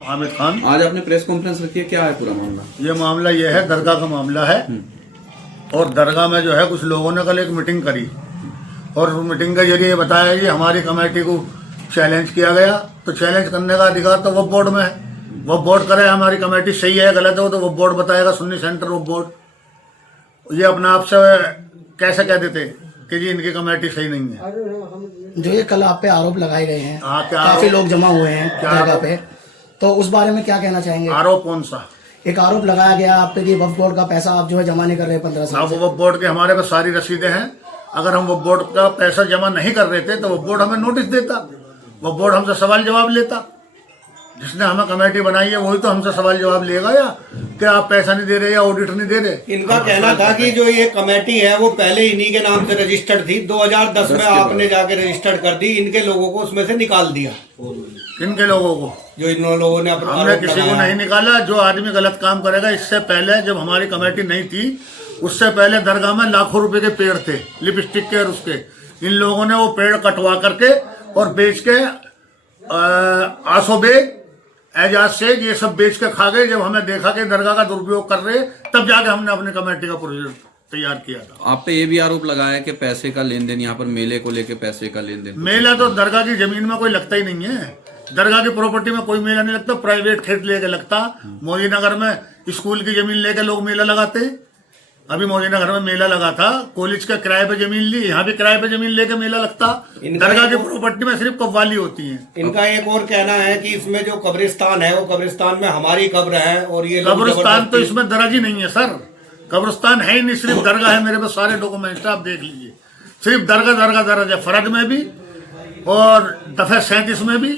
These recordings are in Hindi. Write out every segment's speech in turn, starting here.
हामिद खान। आज आपने प्रेस कॉन्फ्रेंस रखी है, क्या है पूरा मामला? ये मामला ये है, दरगाह का मामला है। और दरगाह में जो है कुछ लोगों ने कल एक मीटिंग करी और उस मीटिंग के जरिए बताया कि हमारी कमेटी को चैलेंज किया गया। तो चैलेंज करने का अधिकार तो वक्फ बोर्ड में है, वक्फ बोर्ड करे हमारी कमेटी सही है गलत है तो वक्फ बोर्ड बताएगा। सुन्नी सेंटर वक्फ बोर्ड ये अपने आप से कैसे कह देते कि जी इनकी कमेटी सही नहीं है। जो ये कल आप पे आरोप लगाए गए हैं, क्या काफी लोग जमा हुए हैं जगह पे, तो उस बारे में क्या कहना चाहेंगे? आरोप कौन सा? एक आरोप लगाया गया आप पे कि वक्फ बोर्ड का पैसा आप जो है जमा नहीं कर रहे 15 साल से। वक्फ बोर्ड के हमारे पास सारी रसीदें हैं। अगर हम वक्फ बोर्ड का पैसा जमा नहीं कर रहे थे तो वक्फ बोर्ड हमें नोटिस देता, वक्फ बोर्ड हमसे सवाल जवाब लेता। जिसने हमें कमेटी बनाई है वही तो हमसे सवाल जवाब लेगा या कि आप पैसा नहीं दे रहे या ऑडिट नहीं दे रहे। इनका कहना था कि जो ये कमेटी है वो पहले इन्हीं के नाम से रजिस्टर्ड थी, 2010 में आपने जाके रजिस्टर्ड कर दी, इनके लोगों को उसमें से निकाल दिया। किनके लोगों को? जो इन लोगों ने अपना हमने किसी को नहीं निकाला। जो आदमी गलत काम करेगा, इससे पहले जब हमारी कमेटी नहीं थी उससे पहले दरगाह में लाखों रुपए के पेड़ थे, लिपस्टिक के और उसके। इन लोगों ने वो पेड़ कटवा करके और बेच के आसो बेग एजाज से ये सब बेच के खा गए। जब हमें देखा कि दरगाह का दुरुपयोग कर रहे तब जाके हमने अपनी कमेटी का प्रोजेक्ट तैयार किया था। आप पे ये भी आरोप लगाया कि पैसे का लेन देन, यहाँ पर मेले को लेके पैसे का लेन देन। मेला तो दरगाह की जमीन में कोई लगता ही नहीं है, दरगाह की प्रॉपर्टी में कोई मेला नहीं लगता। प्राइवेट खेत लेके लगता। मोदी नगर में स्कूल की जमीन लेके लोग मेला लगाते। अभी मोदी नगर में मेला लगा था, कॉलेज का किराए पे जमीन ली, यहाँ भी किराए पे जमीन लेके मेला लगता। दरगाह की प्रॉपर्टी में सिर्फ कव्वाली होती है। इनका एक और कहना है कि इसमें जो कब्रिस्तान है वो कब्रिस्तान में हमारी कब्र है और ये कब्रिस्तान तो इसमें दराज ही नहीं है सर, कब्रिस्तान है ही नहीं, सिर्फ दरगाह है। मेरे पास सारे डॉक्यूमेंट्स आप देख लीजिए, सिर्फ दरगाह दर्ज है। फरद में भी और दफे 37 में भी,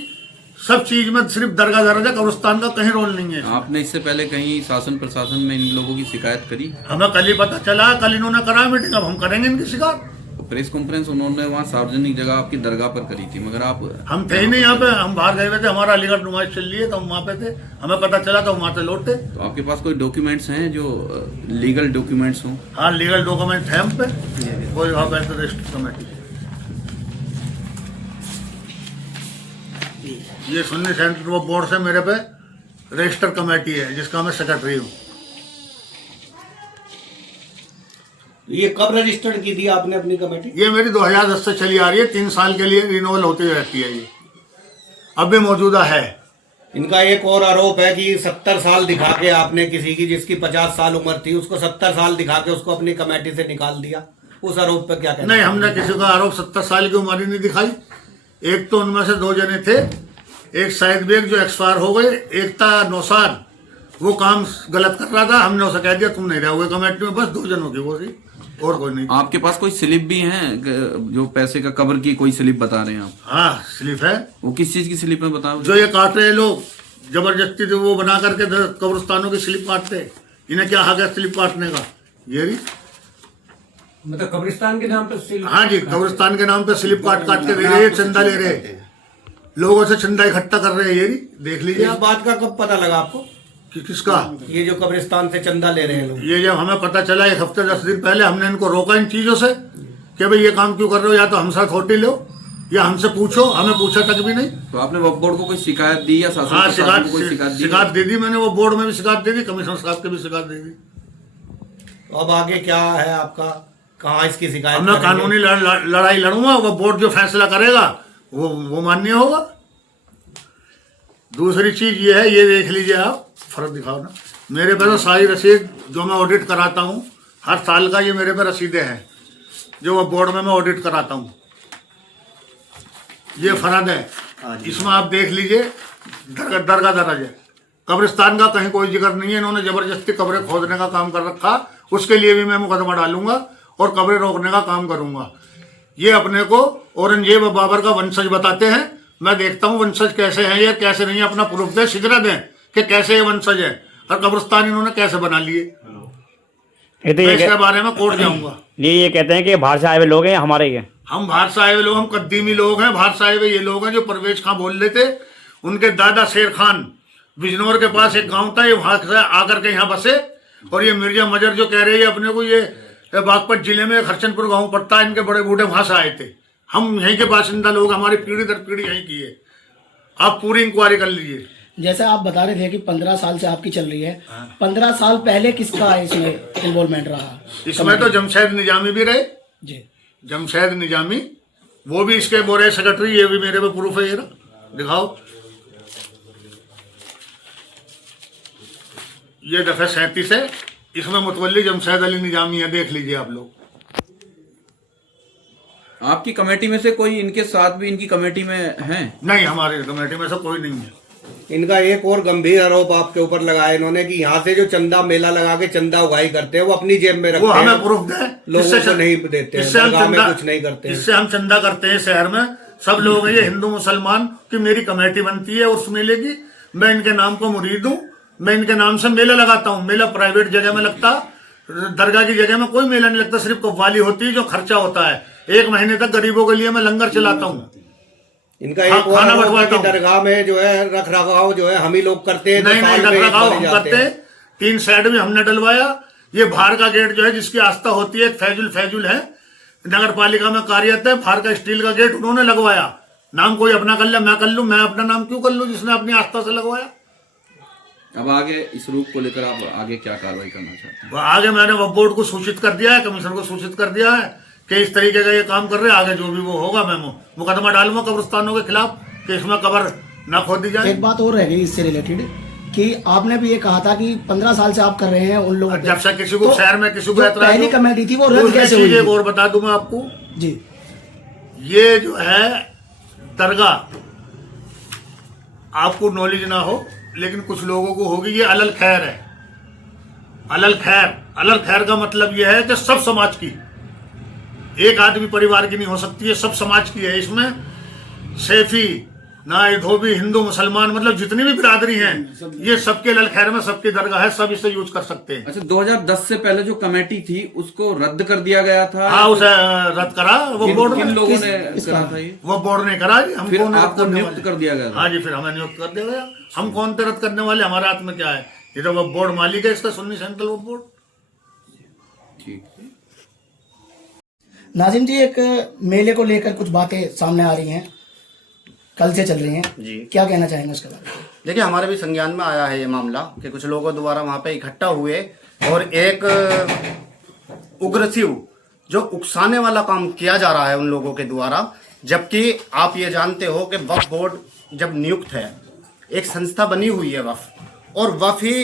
सब चीज में सिर्फ दरगाह दर्ज है, कब्रिस्तान का कहीं रोल नहीं है। आपने इससे पहले कहीं शासन प्रशासन में इन लोगों की शिकायत करी? हमें कल ही पता चला, कल इन्होंने करा मीटिंग, अब हम करेंगे इनकी शिकायत। तो प्रेस कॉन्फ्रेंस उन्होंने वहाँ सार्वजनिक जगह आपकी दरगाह पर करी थी, मगर आप हम थे ही नहीं यहाँ पे, हम बाहर गए हुए थे, हमारा अलीगढ़ नुमाइश चल रही है तो हम वहाँ पे थे। हमें पता चला तो हम वहाँ से लौटे। तो आपके पास कोई डॉक्यूमेंट्स हैं जो लीगल डॉक्यूमेंट्स हों? हाँ, लीगल डॉक्यूमेंट है हम पे, कोई वहाँ पे रजिस्टर कमेटी। ये सुन्नी सेंटर वो बोर्ड से मेरे पे रजिस्टर कमेटी है जिसका मैं सेक्रेटरी हूँ। ये कब रजिस्टर्ड की थी आपने अपनी कमेटी? ये मेरी 2010 से चली आ रही है, 3 साल के लिए रिन्यूअल होती रहती है। ये अब भी मौजूदा है। इनका एक और आरोप है कि 70 साल दिखा के आपने किसी की जिसकी 50 साल उम्र थी उसको 70 साल दिखा के उसको अपनी कमेटी से निकाल दिया। उस आरोप पे क्या कहना? नहीं, हमने किसी का आरोप 70 साल की उम्र ही नहीं दिखाई। एक तो उनमें से 2 जने थे, एक शाहिद बेग जो एक्सपायर हो गए, एक था नौसाद, वो काम गलत कर रहा था। हमने उसे कह दिया तुम नहीं रहोगे कमेटी में। बस 2 जनों की वो थी और कोई नहीं। आपके पास कोई स्लिप भी है जो पैसे का कब्र की कोई स्लिप बता रहे हैं आप? हाँ, स्लिप है। वो किस चीज की स्लिप है बताओ? जो ये काट रहे लोग जबरदस्ती से वो बना करके कब्रिस्तानों की स्लिप काटते। इन्हें क्या हक है स्लिप काटने का? ये रही, मतलब कब्रिस्तान के नाम पे? हाँ जी, कब्रिस्तान के नाम पे स्लिप काट के दे रहे, चंदा ले रहे, लोगों से चंदा इकट्ठा कर रहे हैं। ये देख लीजिए। इस बात का कब पता लगा आपको कि किसका? ये जो कब्रिस्तान से चंदा ले रहे हैं लोग? ये जब हमें पता चला 1 हफ्ते 10 दिन पहले, हमने इनको रोका इन चीजों से कि भाई ये काम क्यों कर रहे हो, या तो हम साथ होटल लो या हमसे पूछो। हमें पूछा तक भी नहीं। तो आपने वक्फ बोर्ड को कोई शिकायत दी या शासन हाँ, प्रशासन को कोई शिकायत दी? शिकायत दे दी मैंने, वो बोर्ड में भी शिकायत दे दी, कमिश्नर साहब के भी शिकायत दे दी। तो अब आगे क्या है आपका, कहाँ इसकी शिकायत? मैं कानूनी लड़ाई लड़ूंगा, वो बोर्ड जो फैसला करेगा वो मान्य होगा। दूसरी चीज ये है, ये देख लीजिए आप, फर्क दिखाओ ना। मेरे पे तो सारी रसीद जो मैं ऑडिट कराता हूँ हर साल का, ये मेरे पे रसीदें हैं जो वो बोर्ड में मैं ऑडिट कराता हूँ। ये फर्क है, इसमें आप देख लीजिए, दरगाह दर्ज है। कब्रिस्तान का कहीं कोई जिक्र नहीं है। इन्होंने जबरदस्ती कब्रें खोदने का काम कर रखा, उसके लिए भी मैं मुकदमा डालूंगा और कब्रें रोकने का काम करूंगा। ये अपने को औरंगजेब बाबर का वंशज बताते हैं। मैं देखता हूँ वंशज कैसे हैं या कैसे नहीं है, अपना प्रूफ दें, सिगरा दें कि कैसे ये वंशज है और कब्रिस्तान इन्होंने कैसे बना लिए। इसके बारे में कोर्ट जाऊंगा। ये कहते हैं कि बाहर से आए हुए लोग हैं हमारे ही हैं। हम बाहर से आए हुए लोग, हम कद्दीमी लोग हैं। बाहर से आए हुए ये लोग हैं जो परवेज खां बोल रहे थे। उनके दादा शेर खान, बिजनौर के पास एक गांव था, ये वहां से आकर के यहाँ बसे। और ये मिर्जा मजर जो कह रहे हैं अपने को, ये बागपत जिले में हरचंदपुर गांव पड़ता है, इनके बड़े बूढ़े वहां से आए थे। हम यहीं के बाशिंदा लोग, हमारी पीढ़ी दर पीढ़ी यहीं की है। आप पूरी इंक्वायरी कर लीजिए। जैसे आप बता रहे थे कि 15 साल से आपकी चल रही है, 15 साल पहले किसका इसमें इन्वॉल्वमेंट रहा? इसमें तो जमशेद निजामी भी रहे, जी। जमशेद निजामी, वो भी इसके बोरे सेक्रेटरी, ये भी मेरे पे प्रूफ है, ये रहा, दिखाओ, ये दफे 37 है, इसमें मुतवल्ली जमशेद अली निजामी है, देख लीजिए आप लोग। आपकी कमेटी में से कोई इनके साथ भी इनकी कमेटी में है? नहीं, हमारी कमेटी में से कोई नहीं है। इनका एक और गंभीर आरोप आपके ऊपर लगाया इन्होंने कि यहाँ से जो चंदा मेला लगा के चंदा उगाही करते हैं वो अपनी जेब में रखते वो हैं, हमें प्रूफ दे, लोगों को नहीं देते हैं, इससे हम दरगाह में चंदा, कुछ नहीं करते हैं। इससे हम चंदा करते हैं शहर में, सब लोग हैं, ये हिंदू मुसलमान की मेरी कमेटी बनती है उस मेले की, मैं इनके नाम को मुरीद हूँ, मैं इनके नाम से मेला लगाता हूँ। मेला प्राइवेट जगह में लगता, दरगाह की जगह में कोई मेला नहीं लगता, सिर्फ कव्वाली होती है जो खर्चा होता है। 1 महीने तक गरीबों के लिए मैं लंगर चलाता हूँ। इनका एक और खाना आरोप है बंटवाता कि हूँ। दरगाह में जो है रख रखाव जो है हम ही लोग करते हैं, नहीं, साल में एक रखरखाव बार हम जाते करते हैं। हैं, 3 साइड भी हमने डलवाया। ये बाहर का गेट जो है जिसकी आस्था होती है, फैजुल है, नगर पालिका में कार्यरत है, बाहर का स्टील का गेट उन्होंने लगवाया। नाम कोई अपना कर ले, मैं कर लूं, मैं अपना नाम क्यों कर लूं जिसने अपनी आस्था से लगवाया। अब आगे इस रूप को लेकर आप आगे क्या कार्रवाई करना चाहते हैं? आगे मैंने वक्फ बोर्ड को सूचित कर दिया है, कमीशन को सूचित कर दिया है कि इस तरीके का ये काम कर रहे हैं। आगे जो भी वो होगा मैं मुकदमा डालूंगा कब्रिस्तानों के खिलाफ कि इसमें कब्र न खोदी जाए। एक बात और रह गई इससे रिलेटेड कि आपने भी ये कहा था कि 15 साल से आप कर रहे हैं उन लोगों पे। जब से किसी को तो शहर में किसी को जो ऐतराज पहली हो, कमेटी थी वो रद्द दूसरी कैसे चीज हुई? एक और बता दूं मैं आपको, जी। ये जो है दरगाह, आपको नॉलेज ना हो लेकिन कुछ लोगों को होगी, ये अलल खैर है। अलल खैर का मतलब ये है कि सब समाज की, एक आदमी परिवार की नहीं हो सकती है, सब समाज की है। इसमें सैफी नाई धोबी हिंदू मुसलमान मतलब जितनी भी बिरादरी हैं, ये सबके अलल खैर में सबकी दरगाह है, सब इसे यूज कर सकते हैं। अच्छा, 2010 से पहले जो कमेटी थी उसको रद्द कर दिया गया था? हाँ, उसे रद्द करा वो बोर्ड किन ने। लोगों ने करा था ये? वो बोर्ड ने करा जी, फिर हमको आपको नियुक्त कर दिया गया था? हाँ जी, फिर हमें नियुक्त कर दिया गया। हम कौन थे रद्द करने वाले, हमारे हाथ में क्या है? ये तो वो बोर्ड मालिक है इसका, सुन्नी सेंट्रल वो बोर्ड। ठीक। नाजिम जी, एक मेले को लेकर कुछ बातें सामने आ रही हैं, कल से चल रही हैं जी। क्या कहना चाहेंगे उसके बारे में? देखिए, हमारे भी संज्ञान में आया है ये मामला कि कुछ लोगों द्वारा वहाँ पे इकट्ठा हुए और एक उग्रसिव जो उकसाने वाला काम किया जा रहा है उन लोगों के द्वारा। जबकि आप ये जानते हो कि वक्फ बोर्ड जब नियुक्त है, एक संस्था बनी हुई है वक्फ, और वक्फ ही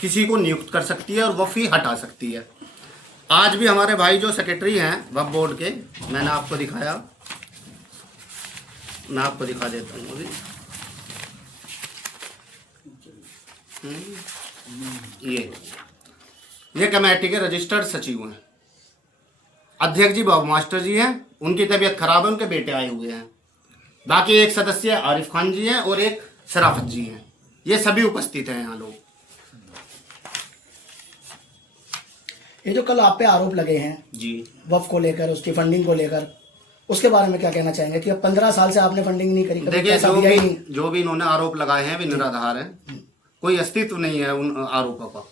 किसी को नियुक्त कर सकती है और वक्फ ही हटा सकती है। आज भी हमारे भाई जो सेक्रेटरी हैं वक्फ बोर्ड के, मैंने आपको दिखाया, मैं आपको दिखा देता हूँ अभी। ये कमेटी के रजिस्टर्ड सचिव हैं। अध्यक्ष जी बाबू मास्टर जी हैं, उनकी तबीयत खराब है, उनके बेटे आए हुए हैं। बाकी एक सदस्य आरिफ खान जी हैं और एक शराफत जी हैं। ये सभी उपस्थित हैं यहाँ लोग। ये जो कल आप पे आरोप लगे हैं जी, वक्फ को लेकर, उसकी फंडिंग को लेकर, उसके बारे में क्या कहना चाहेंगे कि अब 15 साल से आपने फंडिंग नहीं करी, कभी देखिए, पैसा दिया ही नहीं? जो भी इन्होंने आरोप लगाए हैं वे निराधार हैं। कोई अस्तित्व नहीं है उन आरोपों का।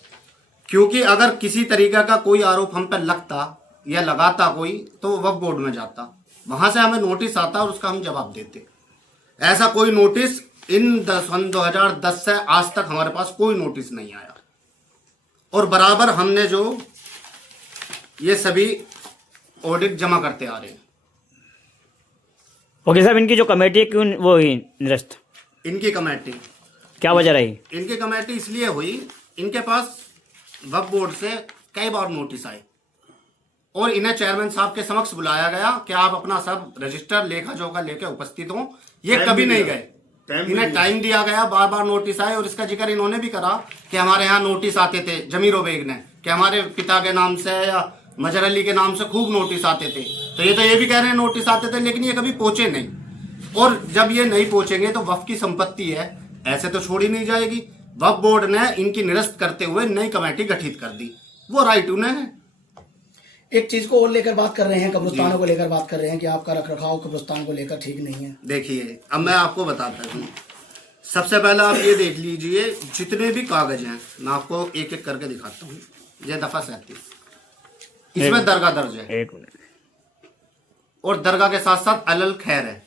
क्योंकि अगर किसी तरीके का कोई आरोप हम पर लगता या लगाता कोई, तो वक्फ बोर्ड में जाता, वहां से हमें नोटिस आता और उसका हम जवाब देते। ऐसा कोई नोटिस इन 2010 से आज तक हमारे पास कोई नोटिस नहीं आया। और बराबर हमने जो ये सभी ऑडिट जमा करते आ रहे हैं। ओके साहब, इनकी जो कमेटी है क्यों वो हुई निरस्त? इनकी कमेटी, क्या वजह रही? इनकी कमेटी इसलिए हुई, इनके पास वक्फ बोर्ड से कई बार नोटिस आए और इन्हें चेयरमैन साहब के समक्ष बुलाया गया कि आप अपना सब रजिस्टर लेखा जोखा लेके उपस्थित हो। ये टाइम कभी भी नहीं दिया। गए। इन्हें टाइम दिया गया, बार बार नोटिस आए। और इसका जिक्र इन्होंने भी करा कि हमारे यहाँ नोटिस आते थे, जमीरो बेग ने, कि हमारे पिता के नाम से या मजर अली के नाम से खूब नोटिस आते थे। तो ये भी कह रहे हैं नोटिस आते थे, लेकिन ये कभी पहुंचे नहीं। और जब ये नहीं पहुंचेंगे तो वक्फ की संपत्ति है, ऐसे तो छोड़ी नहीं जाएगी। वक्फ बोर्ड ने इनकी निरस्त करते हुए नई कमेटी गठित कर दी, वो राइट उन्हें है। एक चीज को और लेकर बात कर रहे हैं, कब्रिस्तानों को लेकर बात कर रहे हैं कि आपका रखरखाव कब्रिस्तान को लेकर ठीक नहीं है। देखिए, अब मैं आपको बताता हूँ। सबसे पहले आप ये देख लीजिए, जितने भी कागज हैं मैं आपको एक एक करके दिखाता हूँ। ये दफा 37, इसमें दरगाह दर्ज है, एक मिनट। और दरगाह के साथ साथ अलल खैर है।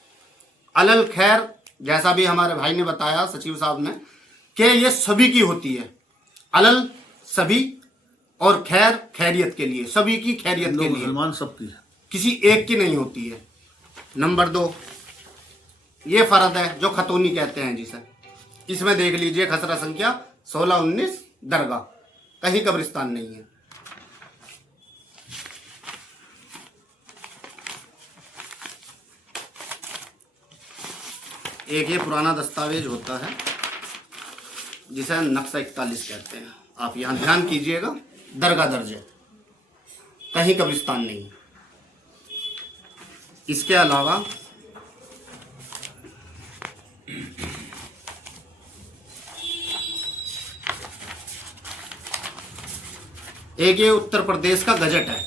अलल खैर, जैसा भी हमारे भाई ने बताया, सचिव साहब ने, कि ये सभी की होती है, अलल सभी, और खैर खैरियत के लिए, सभी की खैरियत हिंदू के लिए, मुसलमान सबकी है। किसी एक की नहीं होती है। नंबर 2, ये फर्द है जो खतौनी कहते हैं जिसे, इसमें देख लीजिए खसरा संख्या 16-19 दरगाह, कहीं कब्रिस्तान नहीं है। एक ये पुराना दस्तावेज होता है जिसे नक्शा 41 कहते हैं, आप यहां ध्यान कीजिएगा, दरगाह दर्ज है, कहीं कब्रिस्तान नहीं है। इसके अलावा एक ये उत्तर प्रदेश का गजट है,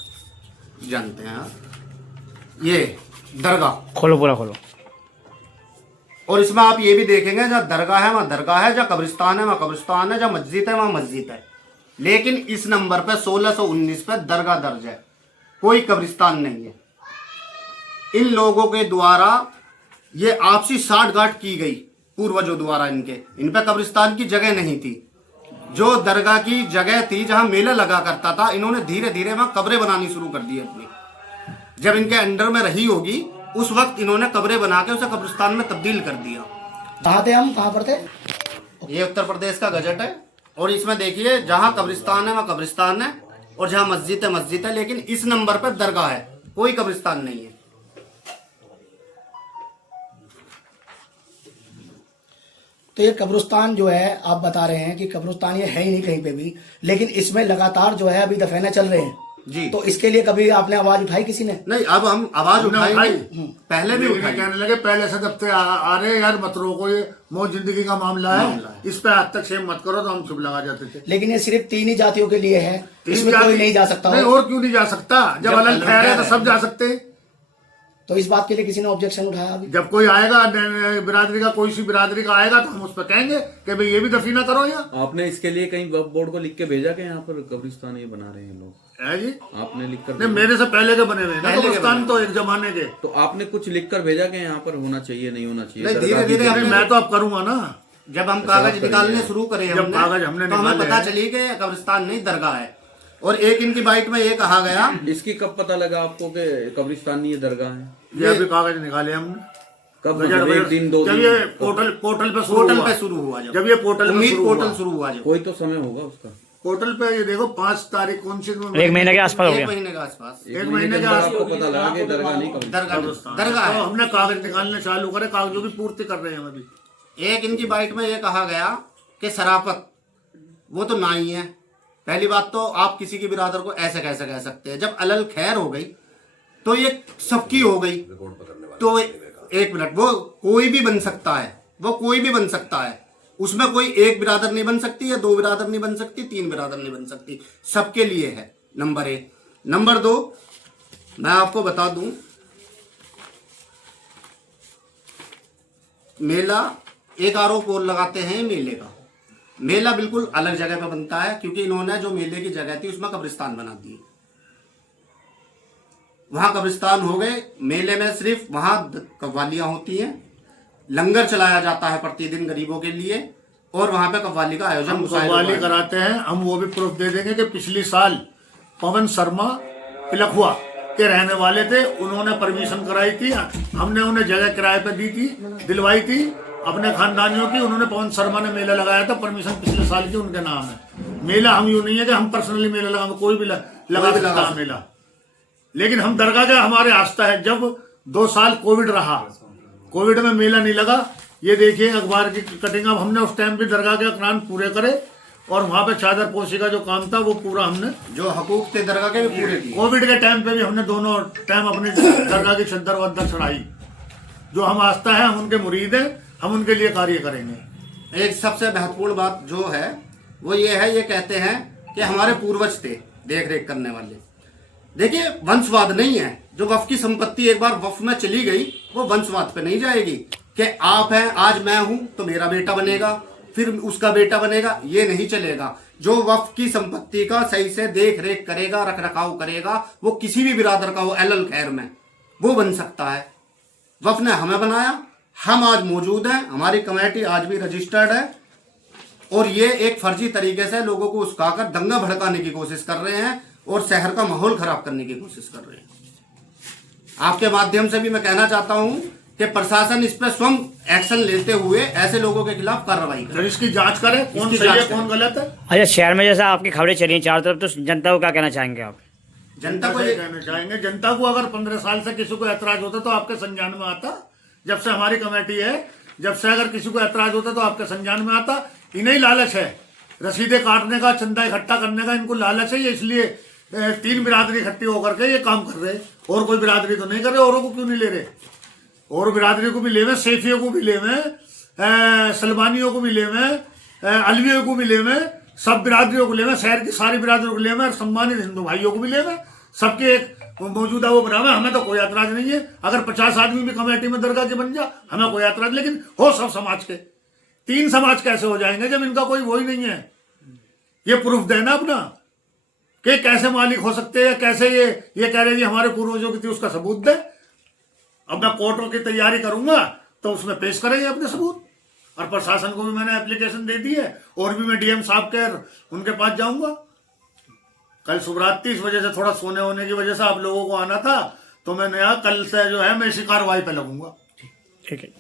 जानते हैं आप, ये दरगाह, खोलो पूरा खोलो। और इसमें आप ये भी देखेंगे जहाँ दरगाह है वहाँ दरगाह है, जहाँ कब्रिस्तान है वहाँ कब्रिस्तान है, जहाँ मस्जिद है वहाँ मस्जिद है। लेकिन इस नंबर पे 1619 पे दरगाह दर्ज है, कोई कब्रिस्तान नहीं है। इन लोगों के द्वारा ये आपसी साठगांठ की गई पूर्वजों द्वारा, इन पे कब्रिस्तान की जगह नहीं थी। जो दरगाह की जगह थी जहां मेला लगा करता था, इन्होंने धीरे धीरे वहां कब्रें बनानी शुरू कर दी अपनी। जब इनके अंडर में रही होगी उस वक्त इन्होंने कब्रें बना के उसे कब्रिस्तान में तब्दील कर दिया। कहाँ थे हम, कहाँ पर थे? ये उत्तर प्रदेश का गजट है, और इसमें देखिए जहां कब्रिस्तान है वहां कब्रिस्तान है, और जहां मस्जिद है मस्जिद है, लेकिन इस नंबर पर दरगाह है, कोई कब्रिस्तान नहीं है। तो ये कब्रिस्तान जो है आप बता रहे हैं कि कब्रिस्तान ये है ही नहीं कहीं पे भी, लेकिन इसमें लगातार जो है अभी दफने चल रहे हैं जी। तो इसके लिए कभी आपने आवाज उठाई किसी ने? नहीं, अब हम आवाज उठाएंगे, पहले भी लेकिन उठाई। कहने लगे पहले से दफ्ते आ रहे यार मत रोको, ये मौत जिंदगी का मामला है, इस पे हस्तक्षेप मत करो, तो हम चुप लगा जाते थे। लेकिन ये सिर्फ 3 ही जातियों के लिए है, इसमें जाति- कोई नहीं जा सकता नहीं, हो। और क्यों नहीं जा सकता? जब अलग खैर है तो सब जा सकते हैं। तो इस बात के लिए किसी ने ऑब्जेक्शन उठाया अभी? जब कोई आएगा बिरादरी का, कोई सी बिरादरी का आएगा तो हम उस पर कहेंगे कि भाई ये भी दफीना करो यहाँ। आपने इसके लिए कहीं वक्फ बोर्ड को लिख के भेजा कि यहाँ पर कब्रिस्तान ये बना रहे हैं लोग? है जी, आपने लिख कर नहीं मेरे से पहले के बने हुए हैं ना पहले के कब्रिस्तान, बने तो एक जमाने के। तो आपने कुछ लिख कर भेजा कि यहाँ पर होना चाहिए नहीं होना चाहिए? नहीं, दरगाह धीरे-धीरे की- हमने- मैं तो अब करूंगा ना। जब हम कागज निकालने शुरू करे जब कागज हमने तो हमें निकाले पता हैं। चली कि कब्रिस्तान नहीं दरगाह है। और एक इनकी बाइट में ये कहा गया, इसकी कब पता लगा आपको कि कब्रिस्तान नहीं ये दरगाह है? ये अभी कागज निकाले हमने। कब मतलब एक दिन दो जब दिन? ये पोर्टल पे पोर्टल पे शुरू हुआ, जब ये पोर्टल पे उम्मीद शुरू पोर्टल हुआ। शुरू हुआ जब कोई तो समय होगा उसका। पोर्टल पे ये देखो 5 तारीख कौन सी, 1 महीने के आसपास हो एक गया। महीने के आसपास एक महीने के बाद आसपास आपको पता लगा कि दरगाह नहीं दरगाह कब्रिस्तान। दरगाह तो है। हमने कागज निकालने चालू करे, कागजों की पूर्ति कर रहे हैं हम अभी। एक इनकी बाइट में ये कहा गया कि शराफत वो तो ना ही है। पहली बात तो आप किसी की बिरादर को ऐसे कैसे कह सकते हैं? जब अलल खैर हो गई तो ये सबकी हो गई। तो एक मिनट, वो कोई भी बन सकता है, वो कोई भी बन सकता है, उसमें कोई एक बिरादर नहीं बन सकती, या 2 बिरादर नहीं बन सकती, 3 बिरादर नहीं बन सकती, सबके लिए है। नंबर 1। नंबर 2, मैं आपको बता दूं, मेला, एक आरोप और लगाते हैं मेले का। मेला बिल्कुल अलग जगह पे बनता है, क्योंकि इन्होंने जो मेले की जगह थी उसमें कब्रिस्तान बना दी। वहां कब्रिस्तान हो गए, मेले में सिर्फ वहां कव्वालियां होती हैं, लंगर चलाया जाता है प्रतिदिन गरीबों के लिए, और वहां पे कव्वाली का आयोजन हम मुशायरे कव्वाली हुआ है। कराते हैं। हम वो भी प्रूफ दे देंगे कि पिछली साल पवन शर्मा पिलखुआ के रहने वाले थे, उन्होंने परमिशन कराई थी, हमने उन्हें जगह किराए पे दी थी, दिलवाई थी अपने खानदानियों की। उन्होंने पवन शर्मा ने मेला लगाया था, परमिशन पिछले साल की उनके नाम है। मेला हम यूं नहीं है कि हम पर्सनली मेला लगा, कोई भी लगा सकता है मेला, लेकिन हम दरगाह का हमारे आस्था है। जब 2 साल कोविड रहा, कोविड में मेला नहीं लगा, ये देखिए अखबार की कटिंग, अब हमने उस टाइम भी दरगाह के अकरान पूरे करे, और वहां पे चादर पोशी का जो काम था वो पूरा हमने, जो हकूक थे दरगाह के भी पूरे किए। कोविड के टाइम पे भी हमने दोनों टाइम अपनी दरगाह की चद्दर वद्दर चढ़ाई। जो हम आस्था है, हम उनके मुरीद हैं, हम उनके लिए कार्य करेंगे। एक सबसे महत्वपूर्ण बात जो है वो ये है, ये कहते हैं कि हमारे पूर्वज थे देख रेख करने वाले। देखिए, वंशवाद नहीं है। जो वफ की संपत्ति एक बार वफ में चली गई, वो वंशवाद पे नहीं जाएगी कि आप हैं, आज मैं हूं तो मेरा बेटा बनेगा, फिर उसका बेटा बनेगा, ये नहीं चलेगा। जो वफ की संपत्ति का सही से देख रेख करेगा, रख रखाव करेगा, वो किसी भी बिरादर का हो, अलल खैर में, वो बन सकता है। वफ ने हमें बनाया, हम आज मौजूद हैं, हमारी कमेटी आज भी रजिस्टर्ड है, और ये एक फर्जी तरीके से लोगों को उस्काकर दंगा भड़काने की कोशिश कर रहे हैं और शहर का माहौल खराब करने की कोशिश कर रहे हैं। आपके माध्यम से भी मैं कहना चाहता हूं कि प्रशासन इस पर स्वयं एक्शन लेते हुए ऐसे लोगों के खिलाफ कार्रवाई करे। फिर इसकी जांच करें, कौन इसकी सही है जांच कौन गलत है। अच्छा, शहर में जैसा आपकी खबरें चली हैं चारों तरफ, तो जनता को क्या कहना चाहेंगे आप? जनता को ये ये कहना चाहेंगे, जनता को अगर 15 साल से किसी को ऐतराज होता तो आपके संज्ञान में आता। जब से हमारी कमेटी है, जब से अगर किसी को ऐतराज होता तो आपके संज्ञान में आता। इन्हें लालच है रसीदे काटने का, चंदा इकट्ठा करने का, इनको लालच है। ये इसलिए 3 बिरादरी इकट्ठी होकर के ये काम कर रहे। और कोई बिरादरी तो नहीं कर रहे। औरों को क्यों नहीं ले रहे? और बिरादरी को भी लेवे, सैफियों को भी लेवे, सलमानियों को भी लेवे, अलवियों को भी लेवे, सब बिरादरियों को लेवे, शहर की सारी बिरादरियों को लेवे, और सम्मानित हिंदू भाइयों को भी लेवे। सबके एक मौजूदा वो बनावे। हमें तो कोई ऐतराज नहीं है। अगर 50 आदमी भी कमेटी में दरगाह के बन जा, हमें कोई ऐतराज। लेकिन हो सब समाज के। 3 समाज कैसे हो जाएंगे जब इनका कोई वही नहीं है? ये प्रूफ देना अपना कि कैसे मालिक हो सकते हैं, कैसे ये कह रहे हैं हमारे पूर्वजों की थी, उसका सबूत दे। अब मैं कोर्टों की तैयारी करूंगा तो उसमें पेश करेंगे अपने सबूत। और प्रशासन को भी मैंने एप्लीकेशन दे दी है, और भी मैं डीएम साहब के उनके पास जाऊंगा। कल शुभरात्रि, इस वजह से थोड़ा सोने होने की वजह से आप लोगों को आना था, तो मैंने कल से जो है मैं इसी कार्रवाई पे लगूंगा। ठीक है।